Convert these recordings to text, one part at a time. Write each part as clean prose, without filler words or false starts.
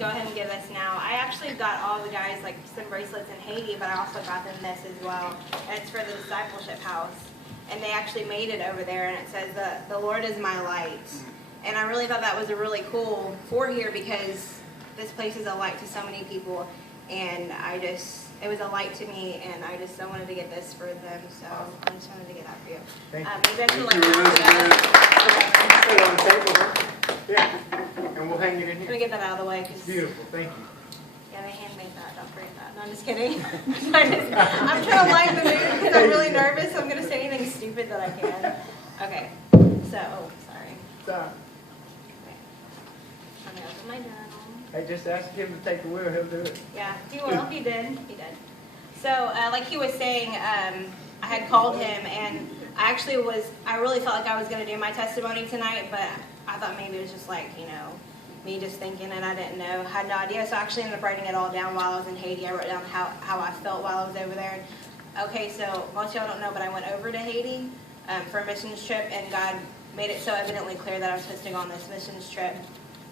go ahead and give this now. I actually got all the guys like some bracelets in Haiti, but I also got them this as well. And it's for the discipleship house. And they actually made it over there, and it says, the Lord is my light. And I really thought that was a really cool for here because this place is a light to so many people. And it was a light to me, and I wanted to get this for them. So I just wanted to get that for you. Thank you. Thank you. Put it on the table, huh? Yeah, and we'll hang it in Let me here. get that out of the way. Beautiful, thank you. Yeah, they handmade that. Don't forget that. No, I'm just kidding. I'm trying to lighten the mood because I'm really nervous. So I'm going to say anything stupid that I can. Okay. So, sorry. So, Okay. I'm going to open my journal. I just asked him to take the wheel, he'll do it. Yeah, he will. He did. He did. So, like he was saying, I had called him, and I really felt like I was going to do my testimony tonight, but I thought maybe it was just like, me just thinking, and I didn't know, had no idea. So I actually ended up writing it all down while I was in Haiti. I wrote down how I felt while I was over there. Okay, so most of y'all don't know, but I went over to Haiti for a missions trip, and God made it so evidently clear that I was supposed to go on this missions trip.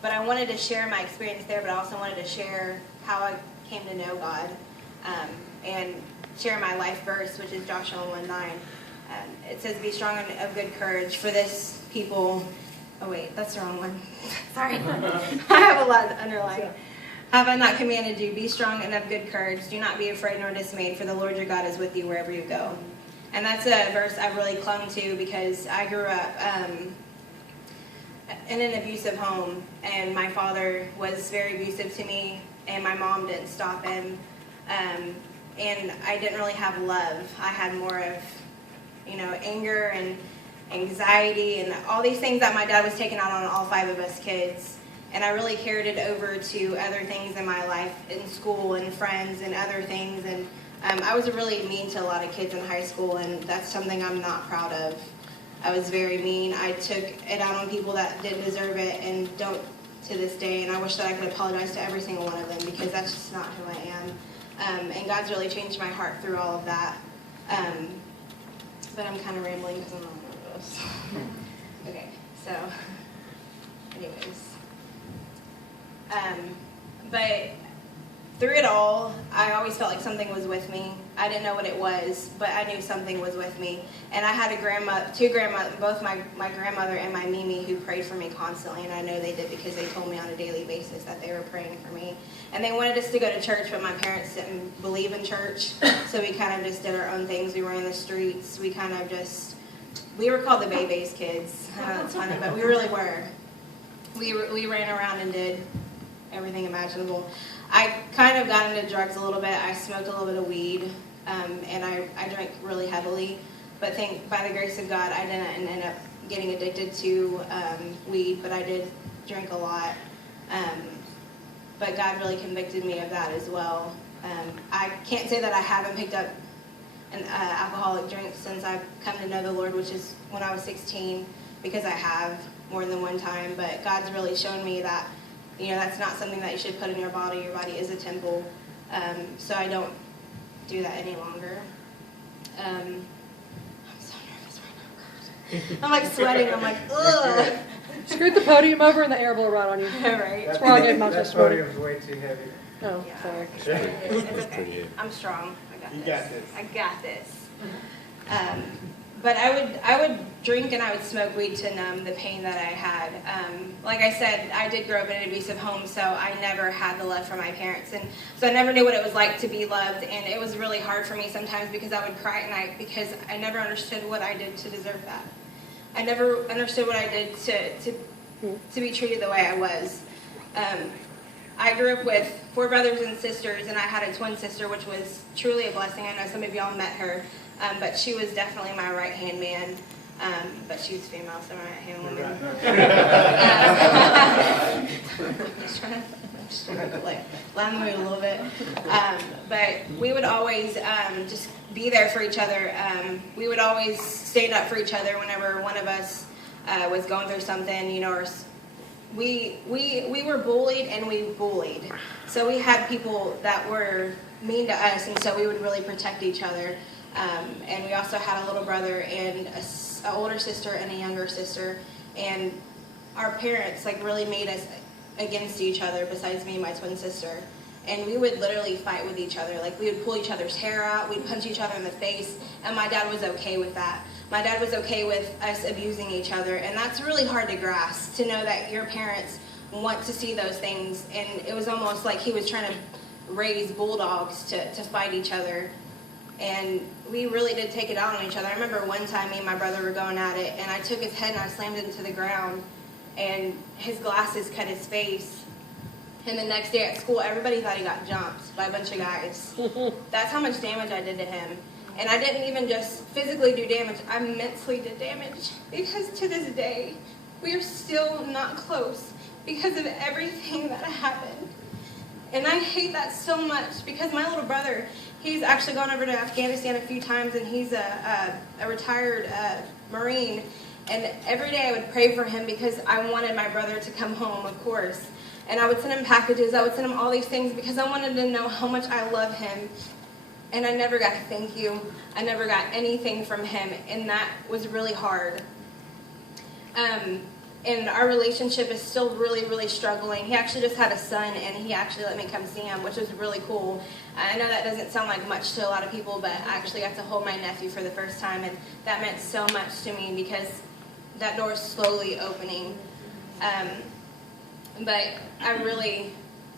But I wanted to share my experience there, but I also wanted to share how I came to know God and share my life verse, which is Joshua 1:9. It says, be strong and of good courage, for this people... Oh, wait, that's the wrong one. Sorry. I have a lot underlined. Have I not commanded you? Be strong and of good courage. Do not be afraid nor dismayed, for the Lord your God is with you wherever you go. And that's a verse I've really clung to because I grew up in an abusive home, and my father was very abusive to me, and my mom didn't stop him. And I didn't really have love. I had more of, anger and anxiety and all these things that my dad was taking out on all 5 of us kids. And I really carried it over to other things in my life, in school and friends and other things. And I was really mean to a lot of kids in high school, and that's something I'm not proud of. I was very mean. I took it out on people that didn't deserve it and don't to this day. And I wish that I could apologize to every single one of them because that's just not who I am. And God's really changed my heart through all of that. But I'm kind of rambling because I'm not nervous. Okay, so anyways. But through it all, I always felt like something was with me. I didn't know what it was, but I knew something was with me. And I had two grandmothers, both my grandmother and my Mimi, who prayed for me constantly. And I know they did because they told me on a daily basis that they were praying for me. And they wanted us to go to church, but my parents didn't believe in church. So we kind of just did our own things. We were in the streets. We were called the Bebe's kids. I know it's funny, but we really were. We ran around and did everything imaginable. I kind of got into drugs a little bit. I smoked a little bit of weed, and I drank really heavily. But by the grace of God, I didn't end up getting addicted to weed, but I did drink a lot. But God really convicted me of that as well. I can't say that I haven't picked up an alcoholic drink since I've come to know the Lord, which is when I was 16, because I have more than one time. But God's really shown me that that's not something that you should put in your body. Your body is a temple. So I don't do that any longer. I'm so nervous right now. I'm like sweating. I'm like, ugh. Scoot the podium over and the air will rot on you. Right. That's where I gave my That testimony. podium's way too heavy. Oh, Yeah. sorry. It's okay. I'm strong. I got You this. got this. I got this. But I would drink and I would smoke weed to numb the pain that I had. Like I said, I did grow up in an abusive home, so I never had the love from my parents, and so I never knew what it was like to be loved. And it was really hard for me sometimes because I would cry at night because I never understood what I did to deserve that. I never understood what I did to be treated the way I was. I grew up with 4 brothers and sisters, and I had a twin sister, which was truly a blessing. I know some of y'all met her, but she was definitely my right-hand man. But she was female, so my right-hand woman. Just trying to like line the mood a little bit. But we would always just be there for each other. We would always stand up for each other whenever one of us was going through something, or we were bullied and we bullied. So we had people that were mean to us, and so we would really protect each other. And we also had a little brother and an older sister and a younger sister. And our parents really made us against each other besides me and my twin sister. And we would literally fight with each other. Like, we would pull each other's hair out, we'd punch each other in the face, and my dad was okay with that. My dad was okay with us abusing each other, and that's really hard to grasp, to know that your parents want to see those things. And it was almost like he was trying to raise bulldogs to fight each other. And we really did take it out on each other. I remember one time me and my brother were going at it, and I took his head and I slammed it into the ground, and his glasses cut his face. And the next day at school, everybody thought he got jumped by a bunch of guys. That's how much damage I did to him. And I didn't even just physically do damage, I mentally did damage. Because to this day, we are still not close because of everything that happened. And I hate that so much, because my little brother, he's actually gone over to Afghanistan a few times, and he's a retired Marine. And every day I would pray for him because I wanted my brother to come home, of course. And I would send him packages, I would send him all these things because I wanted to know how much I love him. And I never got a thank you. I never got anything from him, and that was really hard. And our relationship is still really, really struggling. He actually just had a son, and he actually let me come see him, which was really cool. I know that doesn't sound like much to a lot of people, but I actually got to hold my nephew for the first time, and that meant so much to me because that door is slowly opening. But I really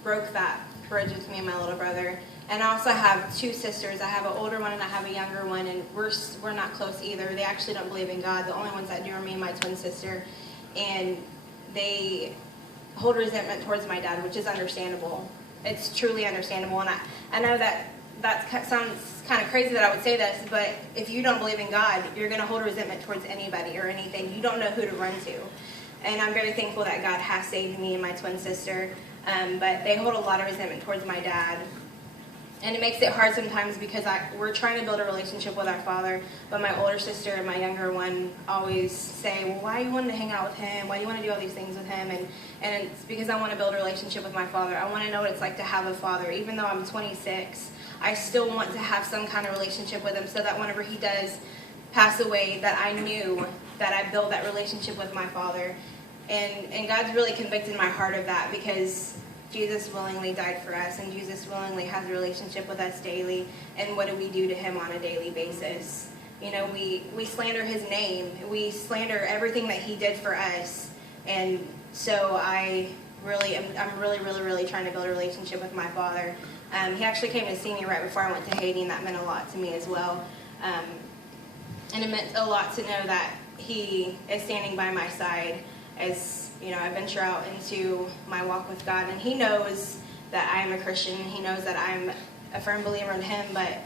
broke that bridge with me and my little brother. And I also have two sisters. I have an older one and I have a younger one, and we're not close either. They actually don't believe in God. The only ones that do are me and my twin sister. And they hold resentment towards my dad, which is understandable. It's truly understandable. And I know that sounds kind of crazy that I would say this, but if you don't believe in God, you're going to hold resentment towards anybody or anything. You don't know who to run to. And I'm very thankful that God has saved me and my twin sister. But they hold a lot of resentment towards my dad. And it makes it hard sometimes because we're trying to build a relationship with our father, but my older sister and my younger one always say, well, why do you want to hang out with him? Why do you want to do all these things with him? And it's because I want to build a relationship with my father. I want to know what it's like to have a father. Even though I'm 26, I still want to have some kind of relationship with him so that whenever he does pass away, that I knew that I built that relationship with my father. And God's really convicted my heart of that because Jesus willingly died for us, and Jesus willingly has a relationship with us daily. And what do we do to him on a daily basis? You know, we slander his name. We slander everything that he did for us. And so I'm really trying to build a relationship with my father. He actually came to see me right before I went to Haiti, and that meant a lot to me as well. And it meant a lot to know that he is standing by my side as, you know, I venture out into my walk with God. And he knows that I am a Christian. He knows that I'm a firm believer in him, but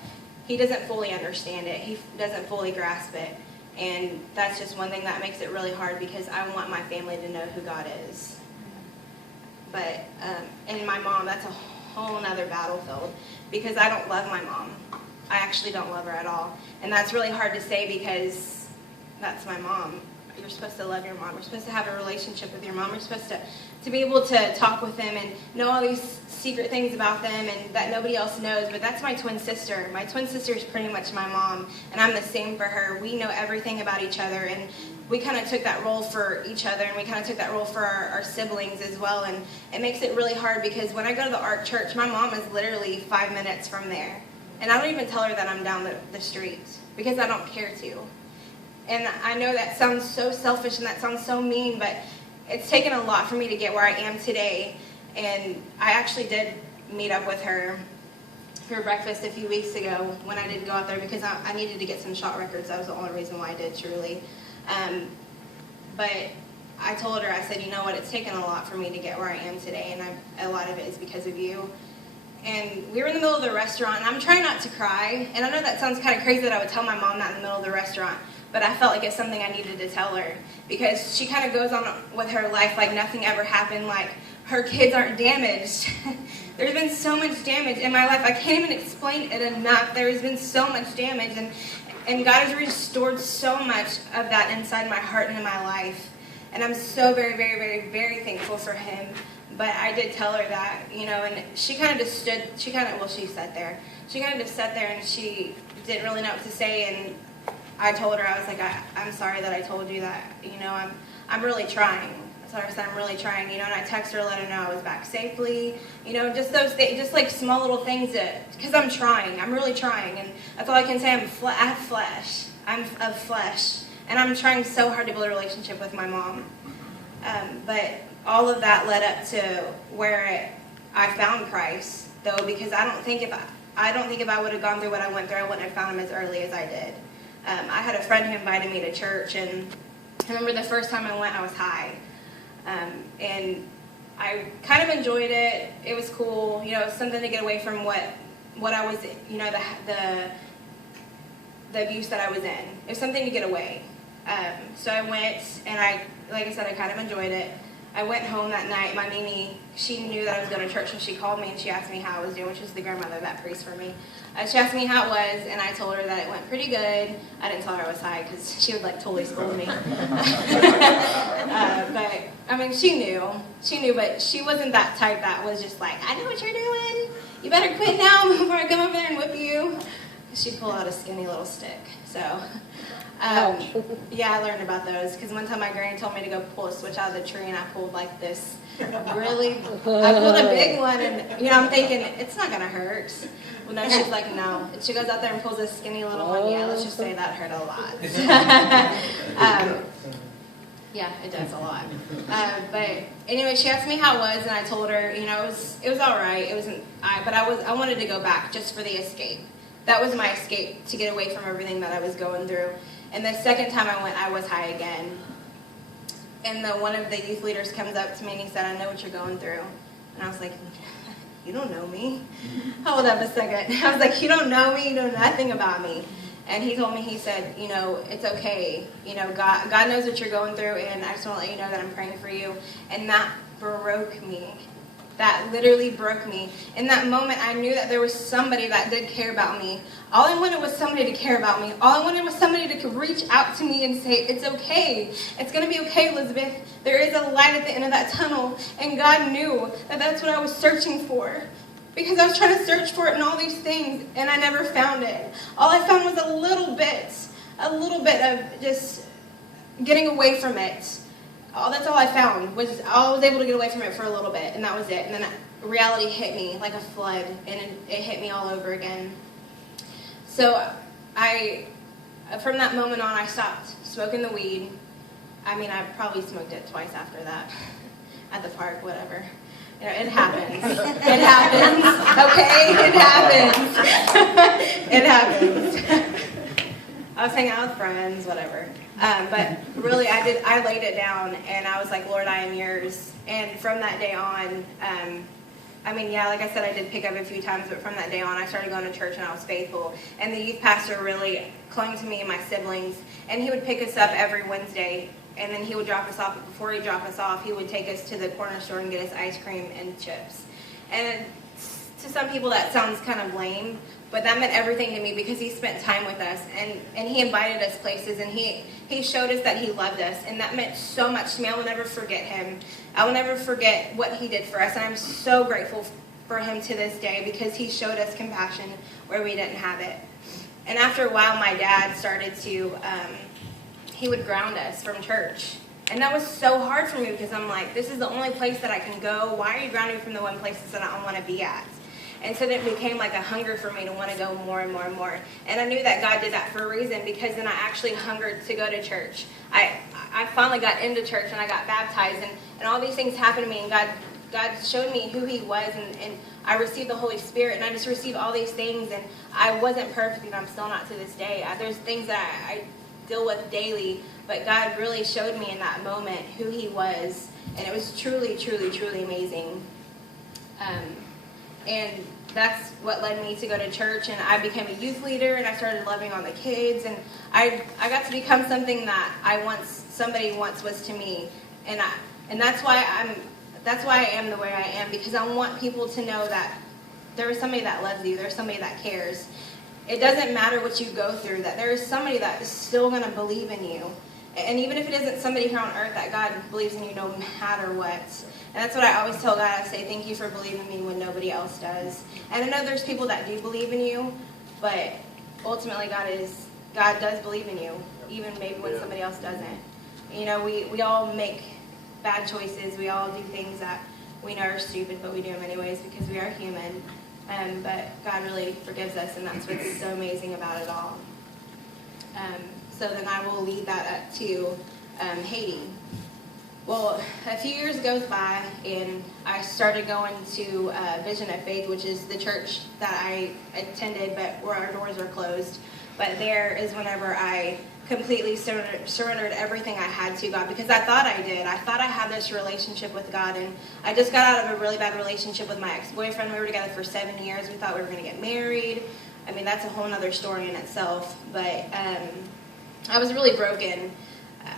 he doesn't fully understand it. He doesn't fully grasp it. And that's just one thing that makes it really hard because I want my family to know who God is. But, and my mom, that's a whole nother battlefield because I don't love my mom. I actually don't love her at all. And that's really hard to say because that's my mom. You're supposed to love your mom. You're supposed to have a relationship with your mom. You're supposed to be able to talk with them and know all these secret things about them and that nobody else knows. But that's my twin sister. My twin sister is pretty much my mom, and I'm the same for her. We know everything about each other, and we kind of took that role for each other, and we kind of took that role for our siblings as well. And it makes it really hard because when I go to the Ark Church, my mom is literally 5 minutes from there. And I don't even tell her that I'm down the street because I don't care to. And I know that sounds so selfish and that sounds so mean, but it's taken a lot for me to get where I am today. And I actually did meet up with her for breakfast a few weeks ago when I did go out there because I needed to get some shot records. That was the only reason why I did, truly. But I told her, I said, you know what, it's taken a lot for me to get where I am today, and a lot of it is because of you. And we were in the middle of the restaurant, and I'm trying not to cry. And I know that sounds kind of crazy that I would tell my mom that in the middle of the restaurant, but I felt like it's something I needed to tell her because she kind of goes on with her life like nothing ever happened, like her kids aren't damaged. There's been so much damage in my life. I can't even explain it enough. There's been so much damage, and God has restored so much of that inside my heart and in my life. And I'm so very, very, very, very thankful for him. But I did tell her that, you know, and she kind of just stood, she kind of sat there. She kind of just sat there and she didn't really know what to say, and I told her, I was like, I'm sorry that I told you that, you know, I'm really trying. I tell her I said I'm really trying, and I text her, let her know I was back safely, just those things, just like small little things because I'm trying, I'm really trying, and that's all I can say. I have flesh, I'm of flesh, and I'm trying so hard to build a relationship with my mom, but all of that led up to where I found Christ, though, because I don't think if I would have gone through what I went through, I wouldn't have found him as early as I did. I had a friend who invited me to church, and I remember the first time I went, I was high. And I kind of enjoyed it. It was cool. It was something to get away from what I was, the abuse that I was in. It was something to get away. So I went, and like I said, I kind of enjoyed it. I went home that night. My Mimi, she knew that I was going to church, and she called me and she asked me how I was doing, which is the grandmother that prays for me. She asked me how it was, and I told her that it went pretty good. I didn't tell her I was high because she would totally scold me. But I mean, she knew, but she wasn't that type that was just like, I know what you're doing. You better quit now before I come over there and whip you. She'd pull out a skinny little stick. So. Yeah, I learned about those because one time my granny told me to go pull a switch out of the tree, and I pulled this I pulled a big one, and I'm thinking it's not gonna hurt. Well, no, she's like, no. And she goes out there and pulls a skinny little one. Yeah, let's just say that hurt a lot. Yeah, it does a lot. But anyway, she asked me how it was, and I told her, it was all right. It wasn't, but I wanted to go back just for the escape. That was my escape, to get away from everything that I was going through. And the second time I went, I was high again. And one of the youth leaders comes up to me and he said, I know what you're going through. And I was like, you don't know me. Hold up a second. I was like, you don't know me, you know nothing about me. And he told me, he said, it's okay. God knows what you're going through, and I just want to let you know that I'm praying for you. And that broke me. That literally broke me. In that moment, I knew that there was somebody that did care about me. All I wanted was somebody to care about me. All I wanted was somebody to reach out to me and say, it's okay. It's going to be okay, Elizabeth. There is a light at the end of that tunnel. And God knew that that's what I was searching for. Because I was trying to search for it in all these things, and I never found it. All I found was a little bit of just getting away from it. That's all I found, was I was able to get away from it for a little bit, and that was it. And then reality hit me like a flood, and it hit me all over again. So from that moment on, I stopped smoking the weed. I mean, I probably smoked it twice after that, at the park, whatever. It happens. It happens. Okay? It happens. It happens. I was hanging out with friends, whatever. But really, I laid it down, and I was like, Lord, I am yours. And from that day on, like I said, I did pick up a few times, but from that day on, I started going to church, and I was faithful. And the youth pastor really clung to me and my siblings, and he would pick us up every Wednesday, and then he would drop us off. But before he dropped us off, he would take us to the corner store and get us ice cream and chips. And to some people, that sounds kind of lame, but that meant everything to me because he spent time with us, and he invited us places, and he showed us that he loved us, and that meant so much to me. I will never forget him. I will never forget what he did for us, and I'm so grateful for him to this day because he showed us compassion where we didn't have it. And after a while, my dad started to, he would ground us from church. And that was so hard for me because I'm like, this is the only place that I can go. Why are you grounding me from the one place that I don't want to be at? And so then it became like a hunger for me to want to go more and more and more. And I knew that God did that for a reason because then I actually hungered to go to church. I finally got into church and I got baptized and all these things happened to me and God showed me who he was and I received the Holy Spirit and I just received all these things and I wasn't perfect and I'm still not to this day. There's things that I deal with daily, but God really showed me in that moment who he was, and it was truly, truly, truly amazing. And that's what led me to go to church, and I became a youth leader, and I started loving on the kids, and I got to become something that somebody once was to me, and that's why I am the way I am, because I want people to know that there is somebody that loves you, there's somebody that cares. It doesn't matter what you go through, that there is somebody that is still going to believe in you. And even if it isn't somebody here on earth, that God believes in you no matter what. And that's what I always tell God. I say, thank you for believing in me when nobody else does. And I know there's people that do believe in you, but ultimately God does believe in you, even maybe when somebody else doesn't. We all make bad choices. We all do things that we know are stupid, but we do them anyways because we are human. But God really forgives us, and that's what's so amazing about it all. So then I will lead that up to Haiti. Well, a few years goes by, and I started going to Vision of Faith, which is the church that I attended, but where our doors were closed. But there is whenever I completely surrendered everything I had to God, because I thought I did. I thought I had this relationship with God, and I just got out of a really bad relationship with my ex-boyfriend. We were together for 7 years. We thought we were going to get married. I mean, that's a whole other story in itself. But I was really broken.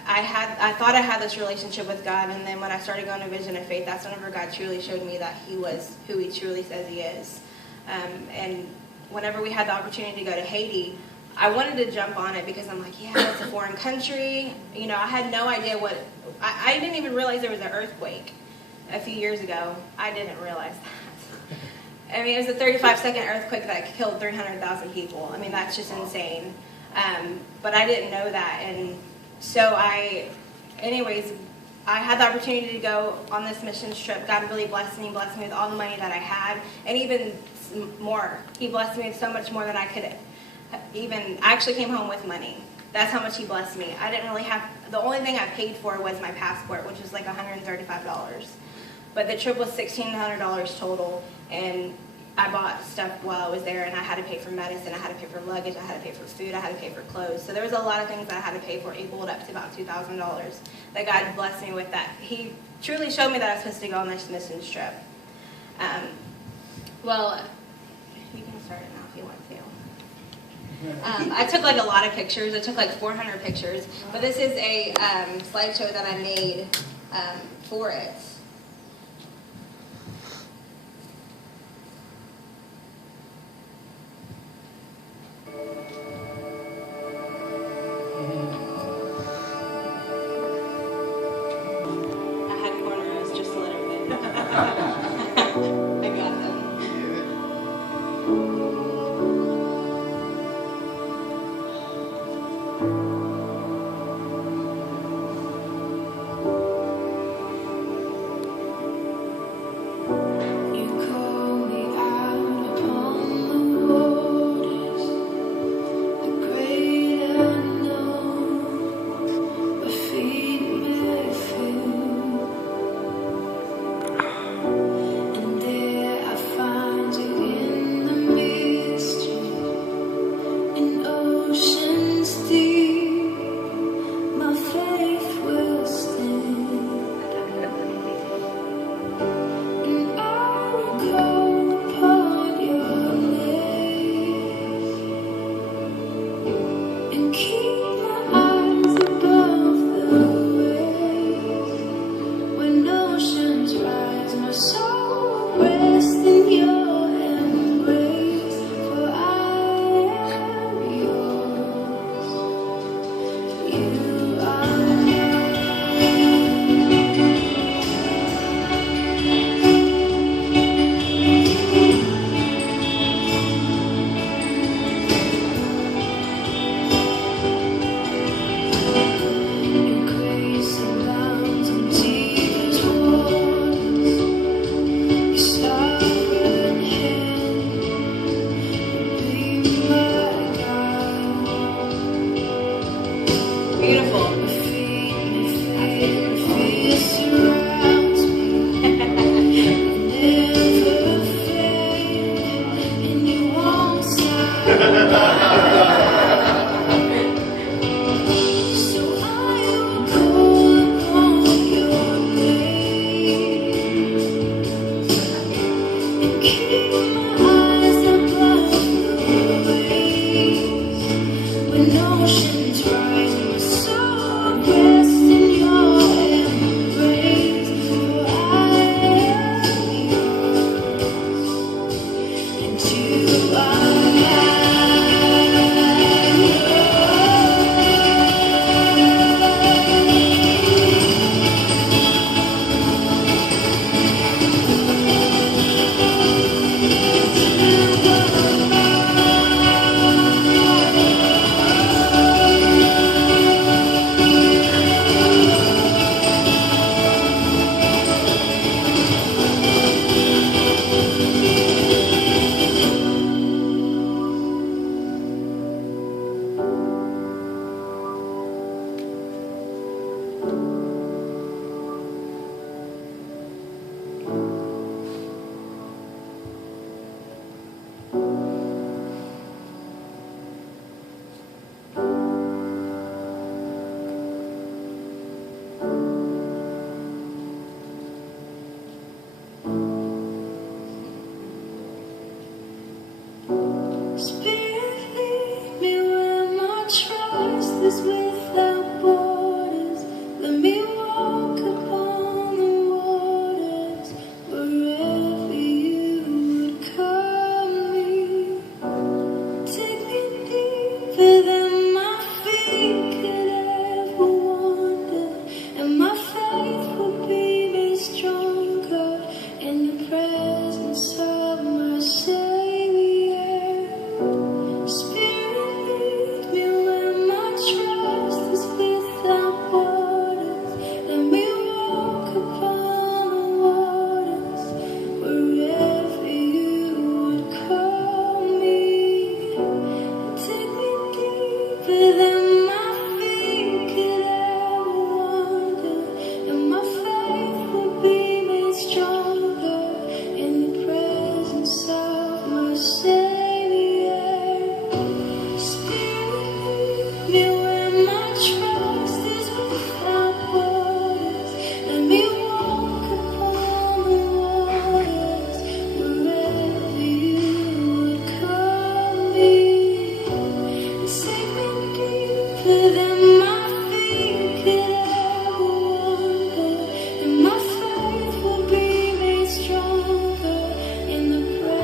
I thought I had this relationship with God, and then when I started going to Vision of Faith, that's whenever God truly showed me that He was who He truly says He is. And whenever we had the opportunity to go to Haiti, I wanted to jump on it because I'm like, yeah, it's a foreign country. You know, I had no idea what, I didn't even realize there was an earthquake a few years ago. I didn't realize that. I mean, it was a 35-second earthquake that killed 300,000 people. I mean, that's just insane. But I didn't know that, and so anyways, I had the opportunity to go on this missions trip. God really blessed me with all the money that I had, and even more. He blessed me with so much more than I could I actually came home with money. That's how much He blessed me. I didn't really have, the only thing I paid for was my passport, which was like $135. But the trip was $1,600 total, and I bought stuff while I was there, and I had to pay for medicine, I had to pay for luggage, I had to pay for food, I had to pay for clothes. So there was a lot of things that I had to pay for, equaled up to about $2,000 that God blessed me with that. He truly showed me that I was supposed to go on this missions trip. Well, you can start it now if you want to. I took like a lot of pictures. I took like 400 pictures, but this is a slideshow that I made for it. I had cornrows just a little bit. I got them.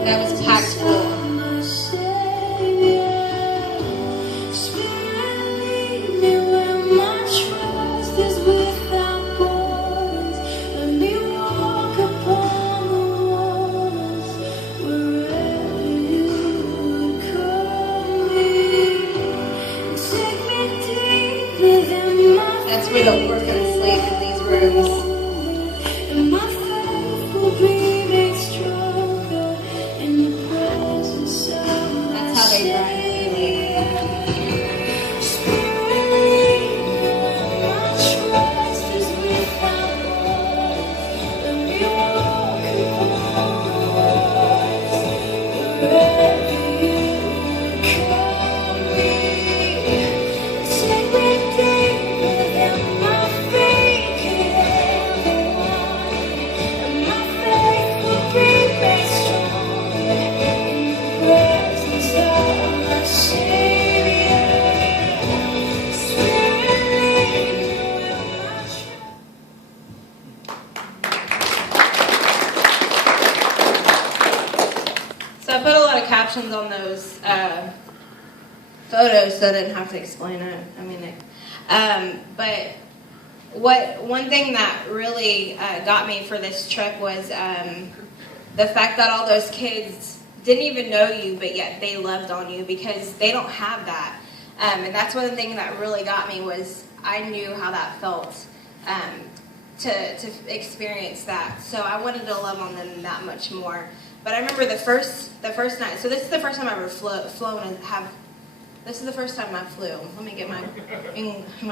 that was packed full. That's where we're going to sleep in these rooms. That's how they grind through. So I put a lot of captions on those photos, so I didn't have to explain it. But one thing that really got me for this trip was the fact that all those kids didn't even know you, but yet they loved on you because they don't have that. And that's one thing that really got me was I knew how that felt to experience that. So I wanted to love on them that much more. But I remember the first night. So this is the first time I ever flown and have. This is the first time I flew. Let me get my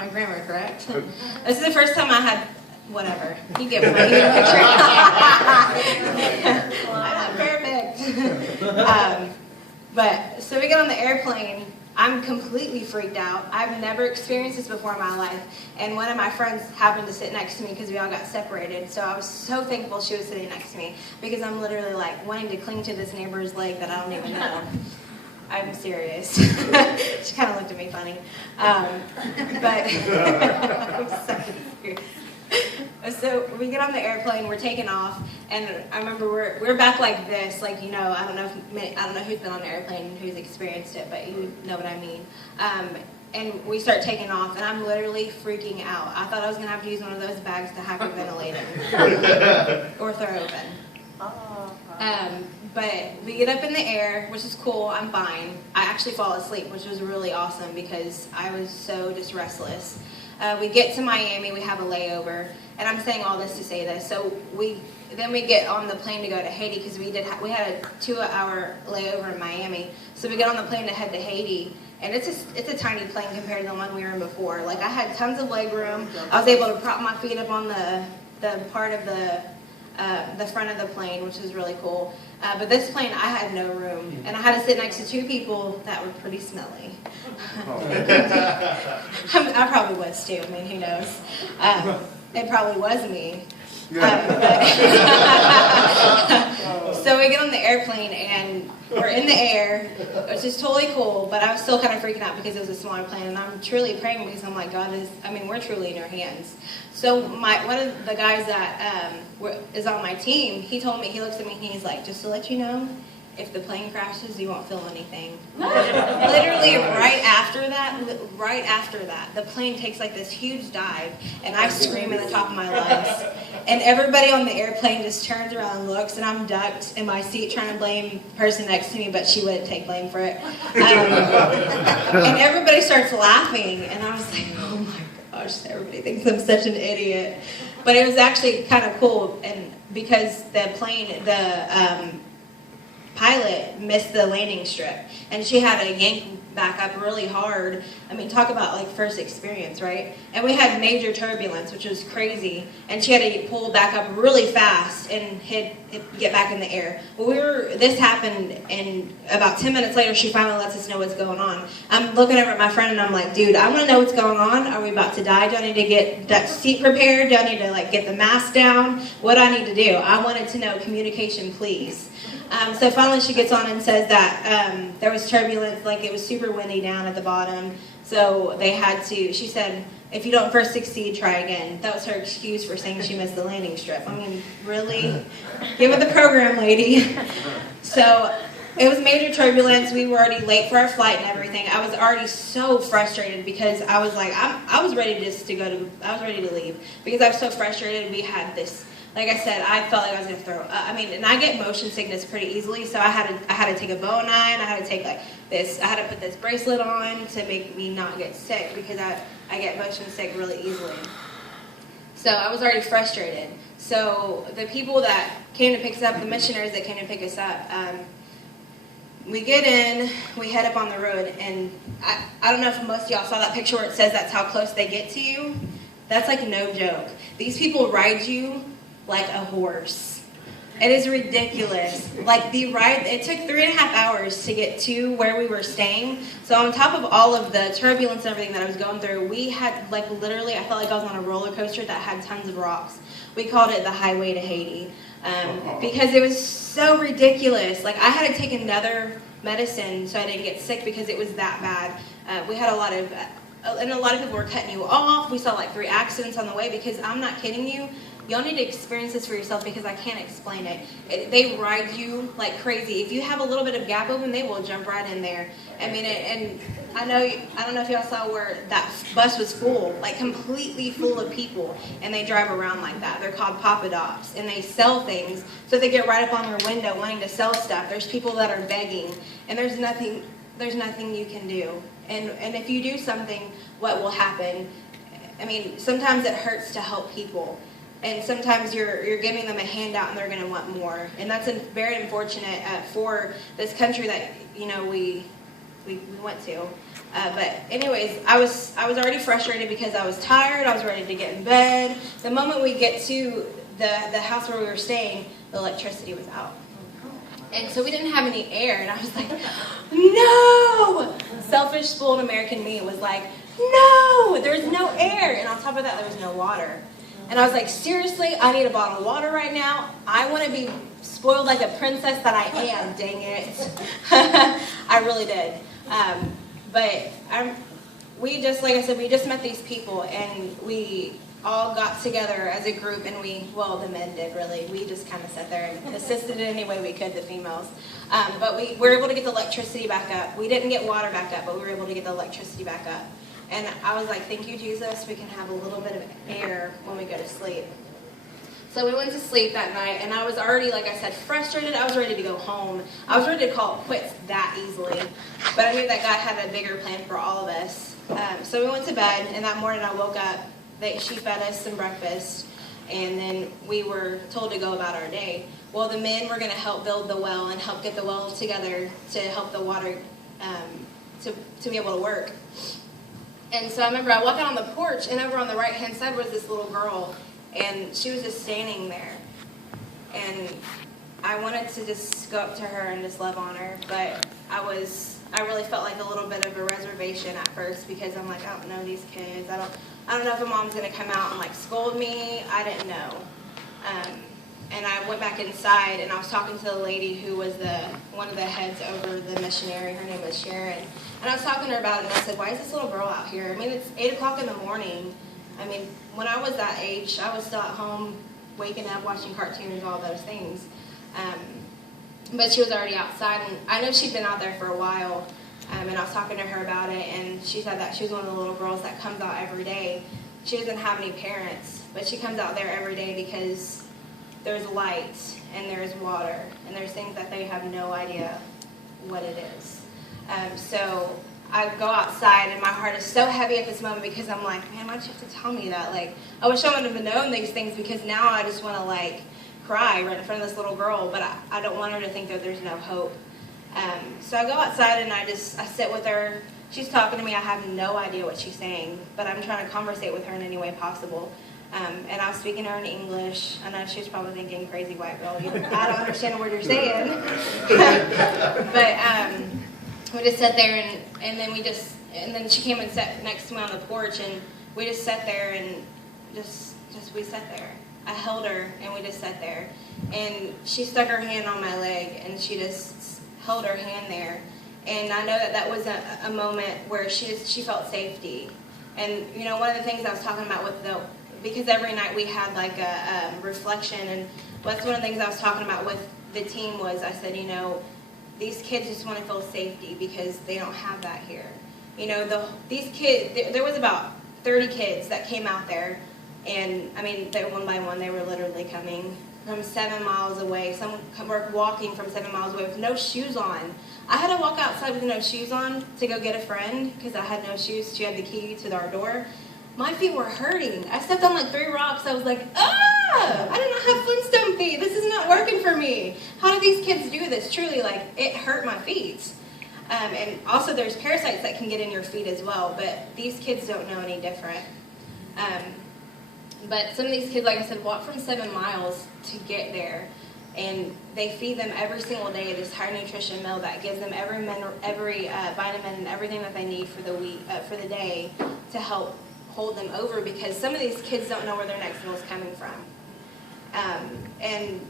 grammar correct. This is the first time I had whatever. You get my picture. I'm not perfect. But so we get on the airplane. I'm completely freaked out. I've never experienced this before in my life. And one of my friends happened to sit next to me because we all got separated. So I was so thankful she was sitting next to me because I'm literally like wanting to cling to this neighbor's leg that I don't even know. I'm serious. She kind of looked at me funny. But I'm so serious. So we get on the airplane, we're taking off, and I remember we're back like this, like, you know, I don't know who's been on an airplane and who's experienced it, but you know what I mean. And we start taking off, and I'm literally freaking out. I thought I was gonna have to use one of those bags to hyperventilate him or throw open. But we get up in the air, which is cool. I'm fine. I actually fall asleep, which was really awesome because I was so just restless. We get to Miami, we have a layover, and I'm saying all this to say this. So then we get on the plane to go to Haiti because we had a 2-hour layover in Miami. So we get on the plane to head to Haiti, and it's a tiny plane compared to the one we were in before. Like I had tons of leg room. I was able to prop my feet up on the part of the front of the plane, which was really cool. But this plane, I had no room, and I had to sit next to 2 people that were pretty smelly. I probably was too. I mean, who knows? It probably was me. So we get on the airplane, and we're in the air, which is totally cool, but I was still kind of freaking out because it was a smaller plane, and I'm truly praying because I'm like, God, we're truly in your hands. So one of the guys that is on my team, he told me, he looks at me and he's like, just to let you know, if the plane crashes, you won't feel anything. Literally right after that, the plane takes like this huge dive, and I scream at the top of my lungs. And everybody on the airplane just turns around and looks, and I'm ducked in my seat trying to blame the person next to me, but she wouldn't take blame for it. And everybody starts laughing, and I was like, oh my gosh, everybody thinks I'm such an idiot. But it was actually kind of cool, and because the pilot missed the landing strip, and she had to yank back up really hard. I mean, talk about like first experience, right? And we had major turbulence, which was crazy, and she had to pull back up really fast and get back in the air. Well, this happened, and about 10 minutes later, she finally lets us know what's going on. I'm looking over at my friend, and I'm like, dude, I want to know what's going on. Are we about to die? Do I need to get that seat prepared? Do I need to like get the mask down? What do I need to do? I wanted to know communication, please. So finally she gets on and says that there was turbulence, like it was super windy down at the bottom. So they had to, she said, if you don't first succeed, try again. That was her excuse for saying she missed the landing strip. I mean, really? Give it the program, lady. So it was major turbulence. We were already late for our flight and everything. I was already so frustrated because I was like, I was ready I was ready to leave because I was so frustrated. We had this, like I said, I felt like I was going to throw up. I mean, and I get motion sickness pretty easily, so I had to take a Bow 9. I had to take like this, I had to put this bracelet on to make me not get sick because I get motion sick really easily. So I was already frustrated. So the people that came to pick us up, the missionaries that came to pick us up, we get in, we head up on the road, and I don't know if most of y'all saw that picture where it says that's how close they get to you. That's like no joke. These people ride you like a horse. It is ridiculous. Like the ride, it took 3.5 hours to get to where we were staying. So on top of all of the turbulence and everything that I was going through, we had like literally, I felt like I was on a roller coaster that had tons of rocks. We called it the highway to Haiti because it was so ridiculous. Like I had to take another medicine so I didn't get sick because it was that bad. We had a lot of people were cutting you off. We saw like 3 accidents on the way because I'm not kidding you. Y'all need to experience this for yourself because I can't explain it. They ride you like crazy. If you have a little bit of gap open, they will jump right in there. I mean, and I don't know if y'all saw where that bus was full, like completely full of people, and they drive around like that. They're called Papadocs, and they sell things. So they get right up on your window wanting to sell stuff. There's people that are begging, and there's nothing you can do. And if you do something, what will happen? I mean, sometimes it hurts to help people. And sometimes you're giving them a handout and they're going to want more. And that's very unfortunate for this country that, you know, we went to. But anyways, I was already frustrated because I was tired. I was ready to get in bed. The moment we get to the house where we were staying, the electricity was out. And so we didn't have any air. And I was like, no! Selfish, spoiled American me was like, no! There's no air. And on top of that, there was no water. And I was like, seriously, I need a bottle of water right now. I want to be spoiled like a princess that I am, dang it. I really did. But we just, like I said, we just met these people, and we all got together as a group, and the men did really. We just kind of sat there and assisted in any way we could, the females. But we were able to get the electricity back up. We didn't get water back up, but we were able to get the electricity back up. And I was like, thank you, Jesus, we can have a little bit of air when we go to sleep. So we went to sleep that night, and I was already, like I said, frustrated. I was ready to go home. I was ready to call it quits that easily. But I knew that God had a bigger plan for all of us. So we went to bed, and that morning I woke up. She fed us some breakfast, and then we were told to go about our day. Well, the men were going to help build the well and help get the well together to help the water to be able to work. And so I remember I walked out on the porch, and over on the right-hand side was this little girl, and she was just standing there. And I wanted to just go up to her and just love on her, but I really felt like a little bit of a reservation at first because I'm like, I don't know these kids. I don't know if a mom's going to come out and like scold me. I didn't know. And I went back inside, and I was talking to the lady who was one of the heads over the missionary. Her name was Sharon. And I was talking to her about it, and I said, why is this little girl out here? I mean, it's 8 o'clock in the morning. I mean, when I was that age, I was still at home, waking up, watching cartoons, all those things. But she was already outside, and I know she'd been out there for a while. And I was talking to her about it, and she said that she was one of the little girls that comes out every day. She doesn't have any parents, but she comes out there every day because there's light, and there's water, and there's things that they have no idea what it is. So I go outside, and my heart is so heavy at this moment because I'm like, man, why'd you have to tell me that? Like, I wish I would have known these things because now I just want to, like, cry right in front of this little girl, but I don't want her to think that there's no hope. So I go outside, and I sit with her. She's talking to me. I have no idea what she's saying, but I'm trying to conversate with her in any way possible. And I was speaking to her in English. I know she's probably thinking, crazy white girl, I don't understand a word you're saying. But we just sat there, and then she came and sat next to me on the porch, and we just sat there, and we sat there. I held her, and we just sat there. And she stuck her hand on my leg, and she just held her hand there. And I know that was a moment where she felt safety. And, you know, one of the things I was talking about because every night we had like a reflection, and that's one of the things I was talking about with the team was, I said, these kids just want to feel safety because they don't have that here. These kids, there was about 30 kids that came out there, and they one by one, they were literally coming from 7 miles away. Some were walking from 7 miles away with no shoes on. I had to walk outside with no shoes on to go get a friend because I had no shoes. She had the key to our door. My feet were hurting. I stepped on like 3 rocks. I was like, I do not have Flintstone feet. This is not working for me. How do these kids do this? Truly, it hurt my feet. And also there's parasites that can get in your feet as well, but these kids don't know any different. But some of these kids, like I said, walk from 7 miles to get there, and they feed them every single day this high nutrition meal that gives them every vitamin and everything that they need for the week, for the day, to help hold them over, because some of these kids don't know where their next meal is coming from. And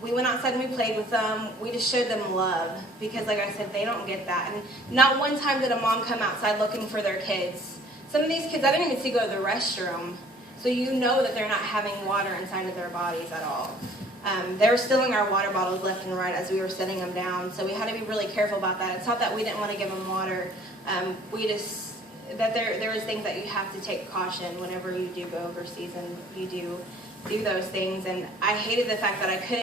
we went outside and we played with them. We just showed them love because, like I said, they don't get that. And not one time did a mom come outside looking for their kids. Some of these kids, I didn't even see go to the restroom. So that they're not having water inside of their bodies at all. They were stealing our water bottles left and right as we were setting them down. So we had to be really careful about that. It's not that we didn't want to give them water. There is things that you have to take caution whenever you do go overseas and you do those things. And I hated the fact that I couldn't